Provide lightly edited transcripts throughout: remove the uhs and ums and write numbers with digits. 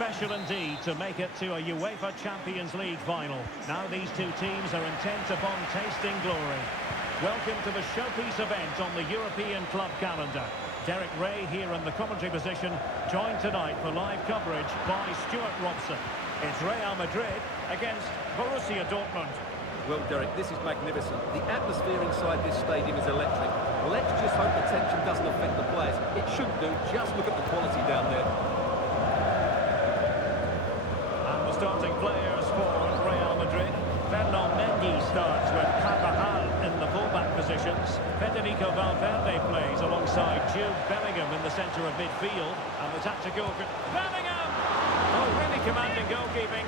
special indeed to make it to a UEFA Champions League final. Now these two teams are intent upon tasting glory. Welcome to the showpiece event on the European club calendar. Derek Ray here in the commentary position, joined tonight for live coverage by Stuart Robson. It's Real Madrid against Borussia Dortmund. Well, Derek, this is magnificent. The atmosphere inside this stadium is electric. Let's just hope the tension doesn't affect the players. It shouldn't do. Just look at the quality down there. And the starting players for Real Madrid. Mendy starts with Carvajal in the fullback positions. Federico Valverde plays alongside Jude Bellingham in the centre of midfield. And the tactical... Bellingham! Oh, really commanding goalkeeping.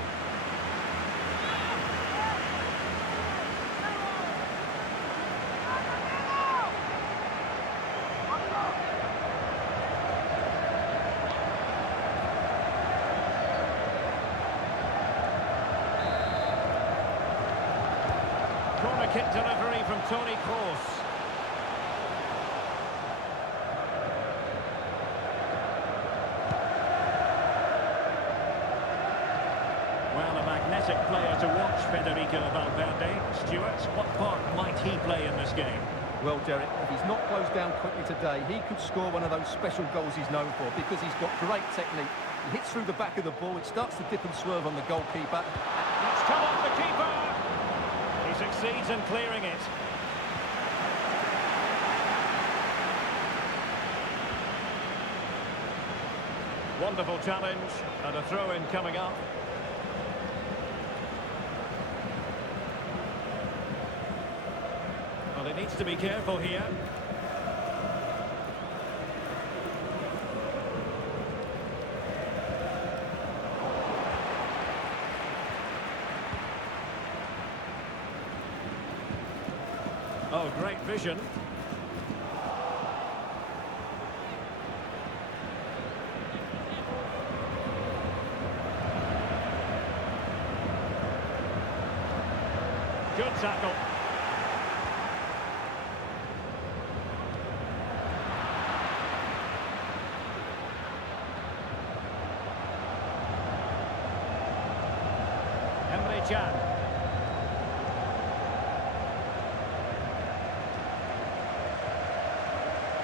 Corner kick delivery from Toni Kroos. Well, a magnetic player to watch, Federico Valverde. Stuart, what part might he play in this game? Well, Derek, if he's not closed down quickly today, he could score one of those special goals he's known for because he's got great technique. He hits through the back of the ball, it starts to dip and swerve on the goalkeeper. It's come off the keeper! He succeeds in clearing it. Wonderful challenge, and a throw-in coming up. Well, he needs to be careful here. Oh, great vision. Good tackle. Mzpanda.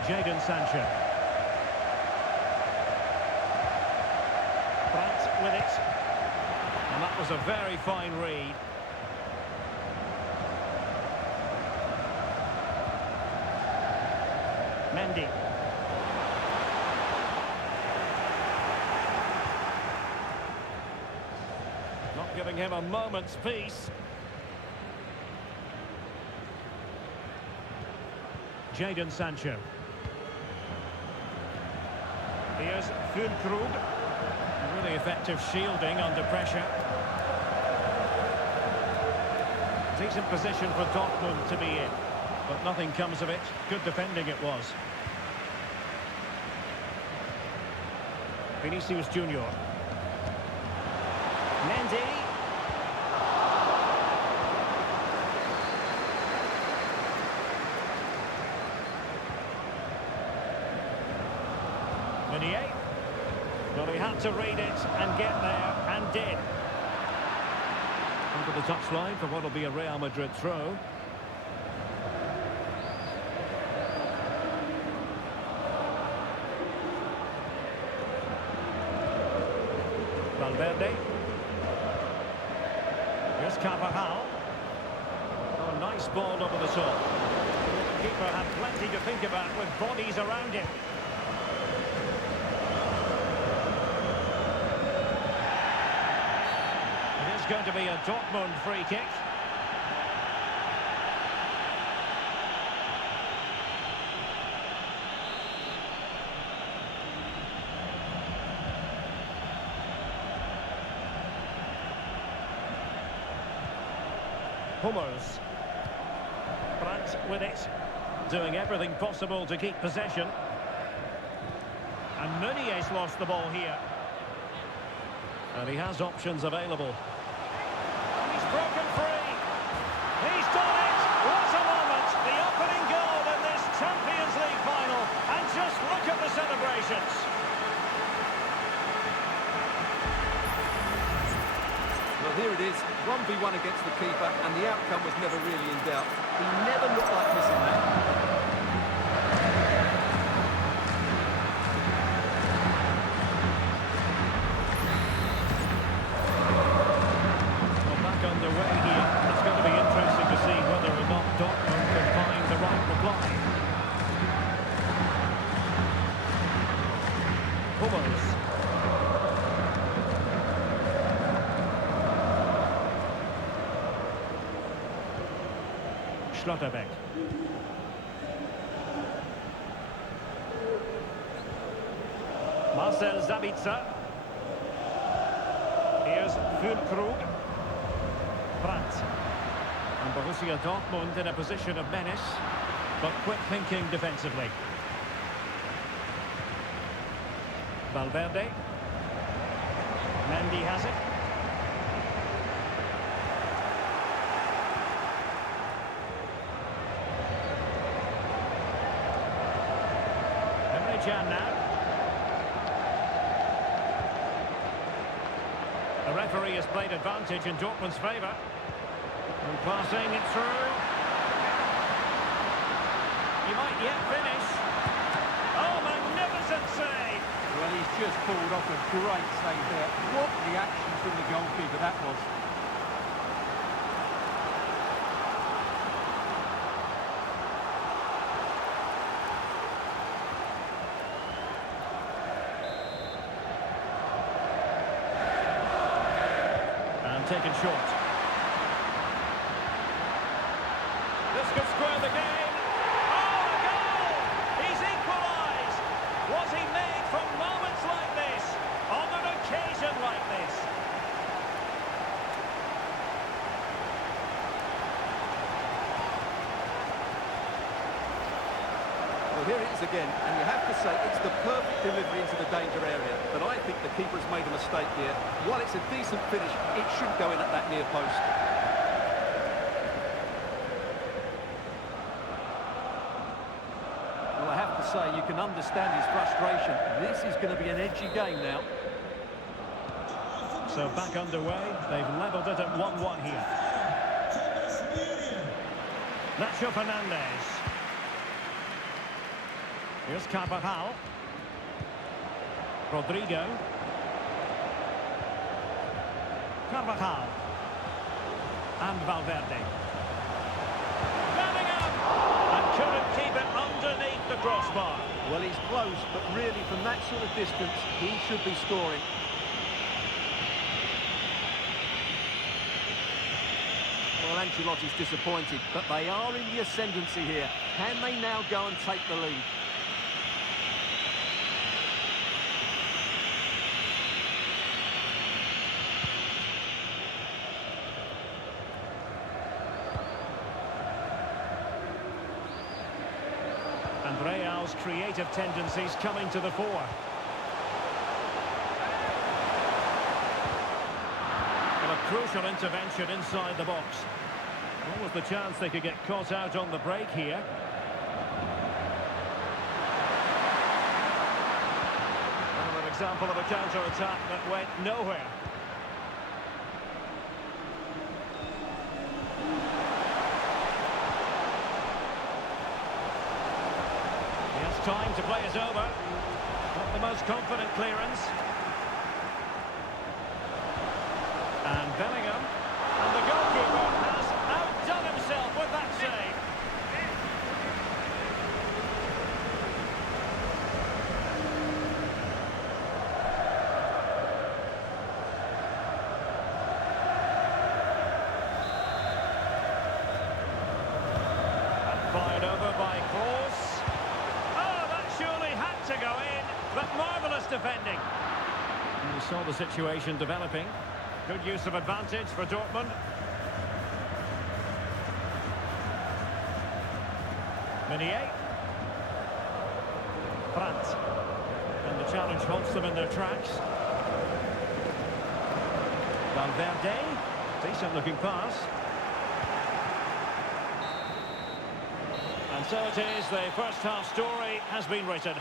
Jadon Sancho. Brandt with it. And that was a very fine read. Mendy. Not giving him a moment's peace. Jadon Sancho. Here's Füllkrug. Really effective shielding under pressure. Decent position for Dortmund to be in, but nothing comes of it. Good defending it was. Vinicius Junior. Mendy. Meunier. Well, he had to read it and get there, and did. Onto the touchline for what will be a Real Madrid throw. Valverde. Here's Carvajal. Oh, nice ball over the top. The keeper had plenty to think about with bodies around him. It is going to be a Dortmund free kick. Hummels. Brandt with it, doing everything possible to keep possession. And Meunier's lost the ball here. And he has options available. And he's broken free. He's done it! What a moment! The opening goal in this Champions League final. And just look at the celebrations. is, 1v1 against the keeper, and the outcome was never really in doubt. He never looked like missing that. Underway here. It's going to be interesting to see whether or not Dortmund can find the right reply. Hummels. Schlotterbeck. Marcel Sabitzer. Here's Füllkrug. Brandt. And Borussia Dortmund in a position of menace, but quick thinking defensively. Valverde. Mendy has it. Emre Can now. The referee has played advantage in Dortmund's favour. And passing it through. He might yet finish. Oh, magnificent save! Well, he's just pulled off a great save there. What reaction from the goalkeeper that was. Taken short. This could square the game. Oh, a goal! He's equalised. Was he made from moments like this? On an occasion like this? Well, here it is again, and you have to say it's the perfect delivery into the danger area. But I think the keeper's made a mistake here. While it's a decent finish, it shouldn't go in at that near post. Well, I have to say, you can understand his frustration. This is going to be an edgy game now. So back underway. They've levelled it at 1-1 here. Nacho Fernandez. Here's Carvajal. Rodrigo. Carvajal. And Valverde. Bellingham! And couldn't keep it underneath the crossbar. Well, he's close, but really from that sort of distance, he should be scoring. Well, Ancelotti's disappointed, but they are in the ascendancy here. Can they now go and take the lead? And Real's creative tendencies coming to the fore. And a crucial intervention inside the box. What was the chance they could get caught out on the break here? Another example of a counter-attack that went nowhere. Time to play is over. Not the most confident clearance. And Bellingham. And the goalkeeper has outdone himself with that save. And fired over by Kroos. To go in, but marvellous defending. And we saw the situation developing. Good use of advantage for Dortmund. Meunier. Brandt. And the challenge halts them in their tracks. Valverde. Decent looking pass. And so it is, the first half story has been written.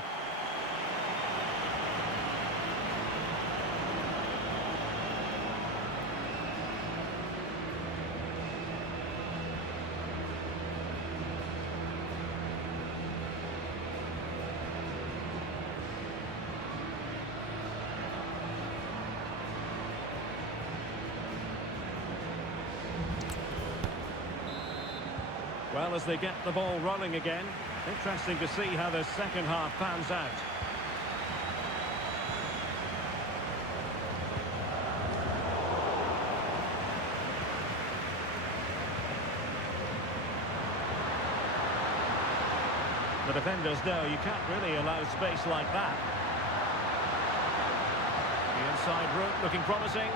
Well, as they get the ball rolling again, interesting to see how the second half pans out. The defenders know you can't really allow space like that. The inside route looking promising.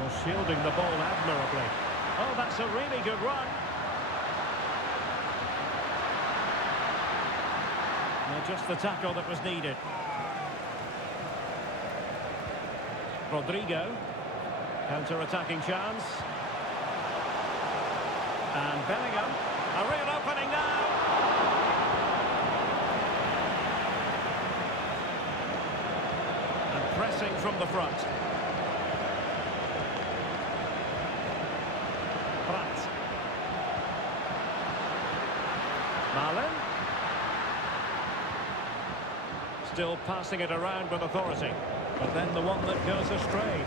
Well, shielding the ball admirably. Oh, that's a really good run. Well, just the tackle that was needed. Rodrigo. Counter-attacking chance. And Bellingham. A real opening now. And pressing from the front. Brandt. Malen. Still passing it around with authority. But then the one that goes astray.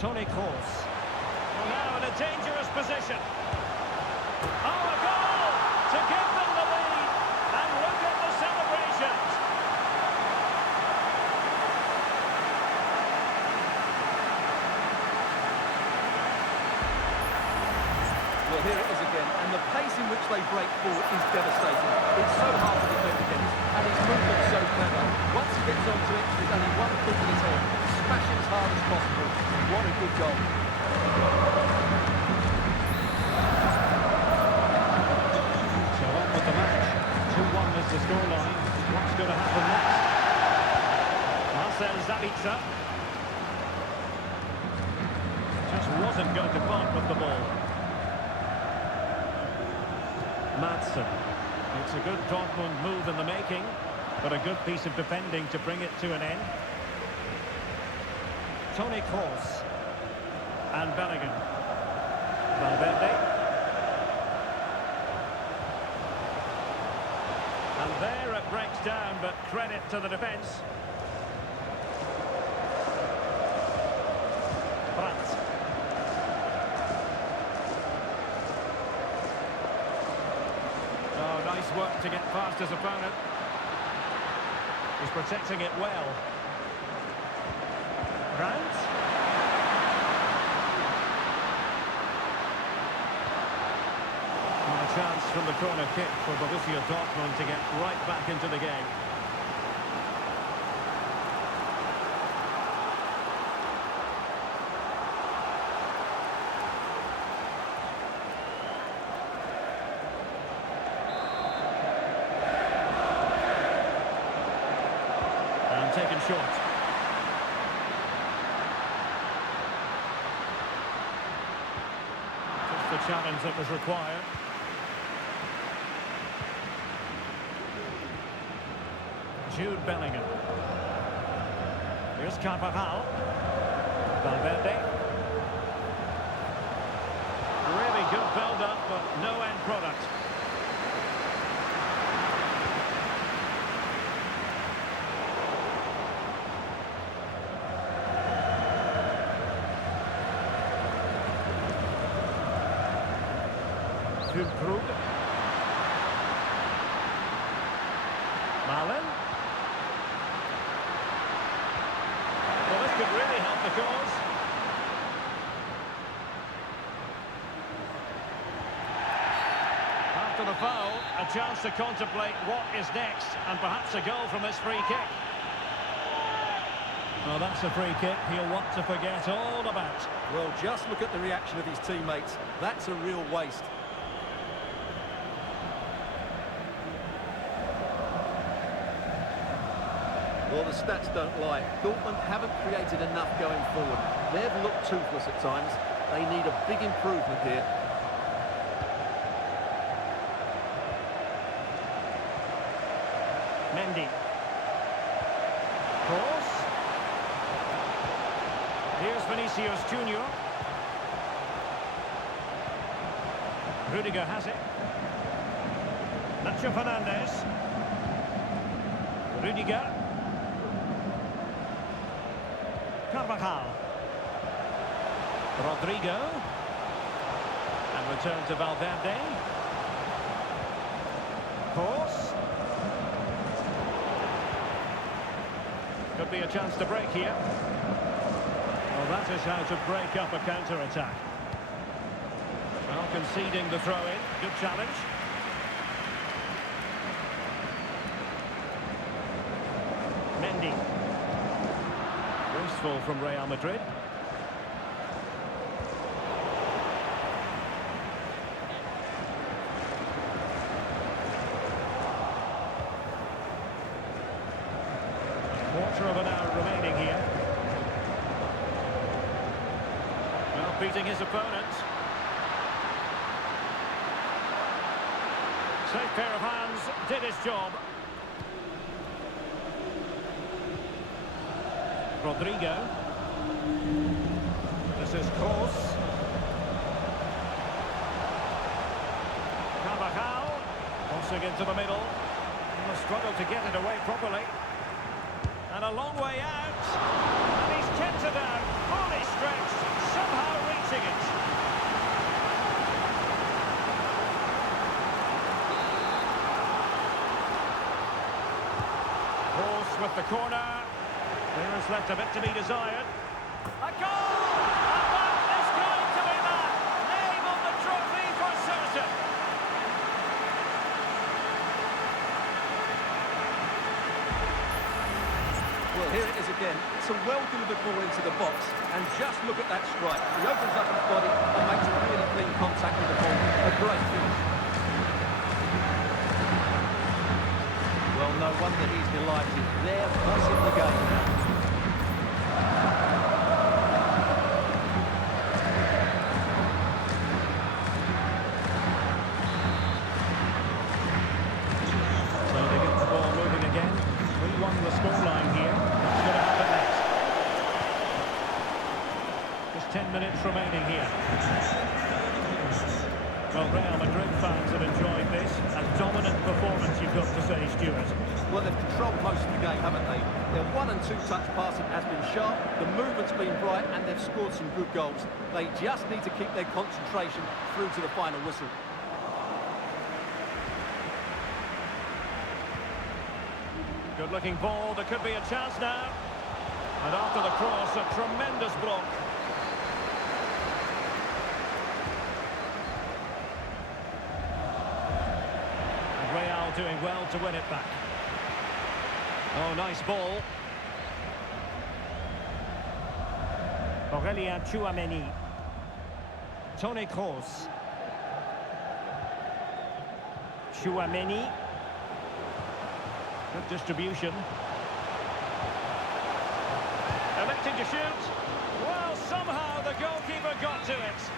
Toni Kroos. Well, now in a dangerous position. Oh, a goal to give them the lead. And look at the celebrations. Well, here it is again, and the pace in which they break forward is devastating. It's so hard to defend against, and his movement's so clever. Once he gets onto it, there's only one thing in his head. Smash it as hard as possible. What a good goal. So on with the match. 2-1 is the scoreline. What's going to happen next? Marcel Sabitzer. Just wasn't going to part with the ball. Madsen. It's a good Dortmund move in the making, but a good piece of defending to bring it to an end. Toni Kroos and Bellingham. Valverde. And there it breaks down, but credit to the defence. Brandt. Oh, nice work to get past his opponent. He's protecting it well. Brandt. And a chance from the corner kick for Borussia Dortmund to get right back into the game. And taken short. The challenge that was required. Jude Bellingham. Here's Carvajal. Valverde. Really good build-up, but no end product. Krug. Malen. Well, this could really help the cause. After the foul, a chance to contemplate what is next, and perhaps a goal from this free kick. Well, that's a free kick he'll want to forget all about. Well, just look at the reaction of his teammates. That's a real waste. Well, the stats don't lie. Dortmund haven't created enough going forward. They've looked toothless at times. They need a big improvement here. Mendy. Kroos. Here's Vinicius Junior. Rudiger has it. Nacho Fernandez. Rudiger. Carvajal. Rodrigo. And return to Valverde. Horse. Could be a chance to break here. Well, that is how to break up a counter-attack. Well, conceding the throw-in. Good challenge. Mendy. Wasteful from Real Madrid. Quarter of an hour remaining here. Well, beating his opponent. Safe pair of hands, did his job. Rodrigo. This is Kroos. Carvajal. Crossing into the middle. He struggled to get it away properly. And a long way out. And he's kept it out. Fully stretched. Somehow reaching it. Horse with the corner. There is left a bit to be desired. A goal! And that is going to be that. Name on the trophy for certain. Well, here it is again. It's a well-delivered ball into the box. And just look at that strike. He opens up his body and makes a really clean contact with the ball. A great finish. Well, no wonder he's delighted. They're passing the game now. So they get the ball moving again. 3-1 the scoreline here. What's going to happen next? Just 10 minutes remaining here. Well, Real Madrid fans have enjoyed this. A dominant performance, you've got to say, Stuart. Well, they've controlled most of the game, haven't they? Their 1- and 2-touch passing has been sharp, the movement's been bright, and they've scored some good goals. They just need to keep their concentration through to the final whistle. Good-looking ball. There could be a chance now. And after the cross, a tremendous block. Real doing well to win it back. Oh, nice ball. Aurelien Tchouameni. Toni Kroos. Tchouameni. Good distribution. Electing to shoot. Well, somehow the goalkeeper got to it.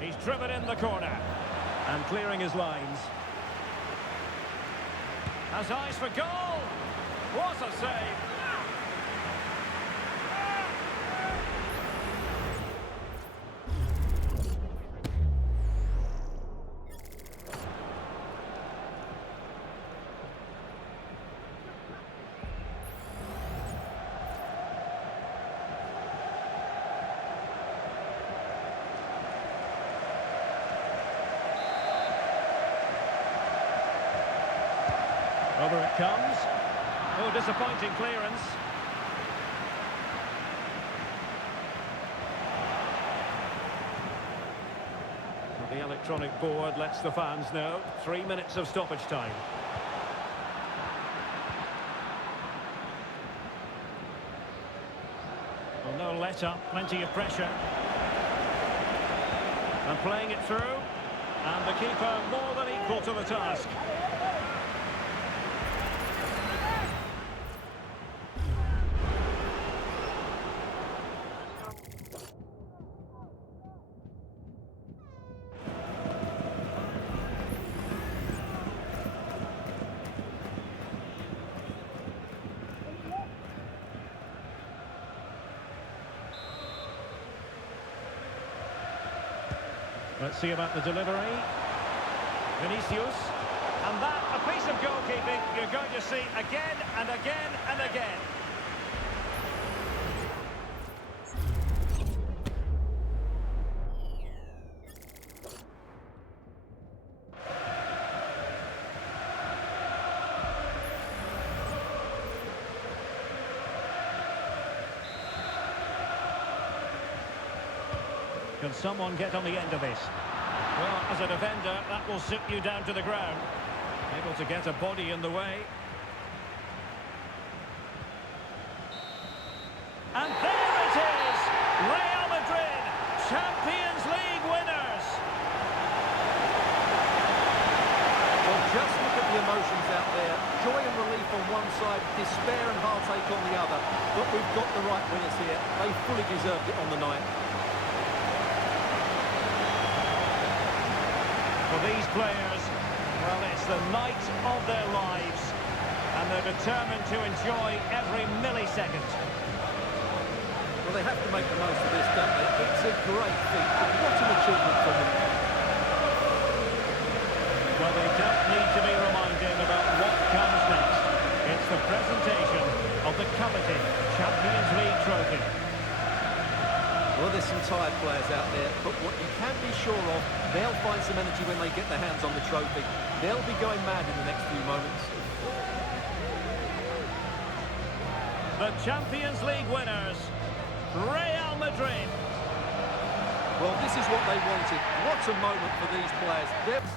He's driven in the corner and clearing his lines. Has eyes for goal. What a save. Over it comes. Oh, disappointing clearance. Well, the electronic board lets the fans know. 3 minutes of stoppage time. Well, no let-up, plenty of pressure. And playing it through. And the keeper more than equal to the task. Let's see about the delivery. Vinicius. And that, a piece of goalkeeping you're going to see again and again and again. Can someone get on the end of this? Well, as a defender, that will sit you down to the ground. Able to get a body in the way. And there it is! Real Madrid, Champions League winners! Well, just look at the emotions out there. Joy and relief on one side, despair and heartache on the other. But we've got the right winners here. They fully deserved it on the night. For these players, well, it's the night of their lives, and they're determined to enjoy every millisecond. Well, they have to make the most of this, don't they? It's a great feat, and what an achievement for them. Well, they don't need to be reminded about what comes next. It's the presentation of the coveted Champions League trophy. Well, there's some tired players out there, but what you can be sure of, they'll find some energy when they get their hands on the trophy. They'll be going mad in the next few moments. The Champions League winners, Real Madrid. Well, this is what they wanted. What a moment for these players. They're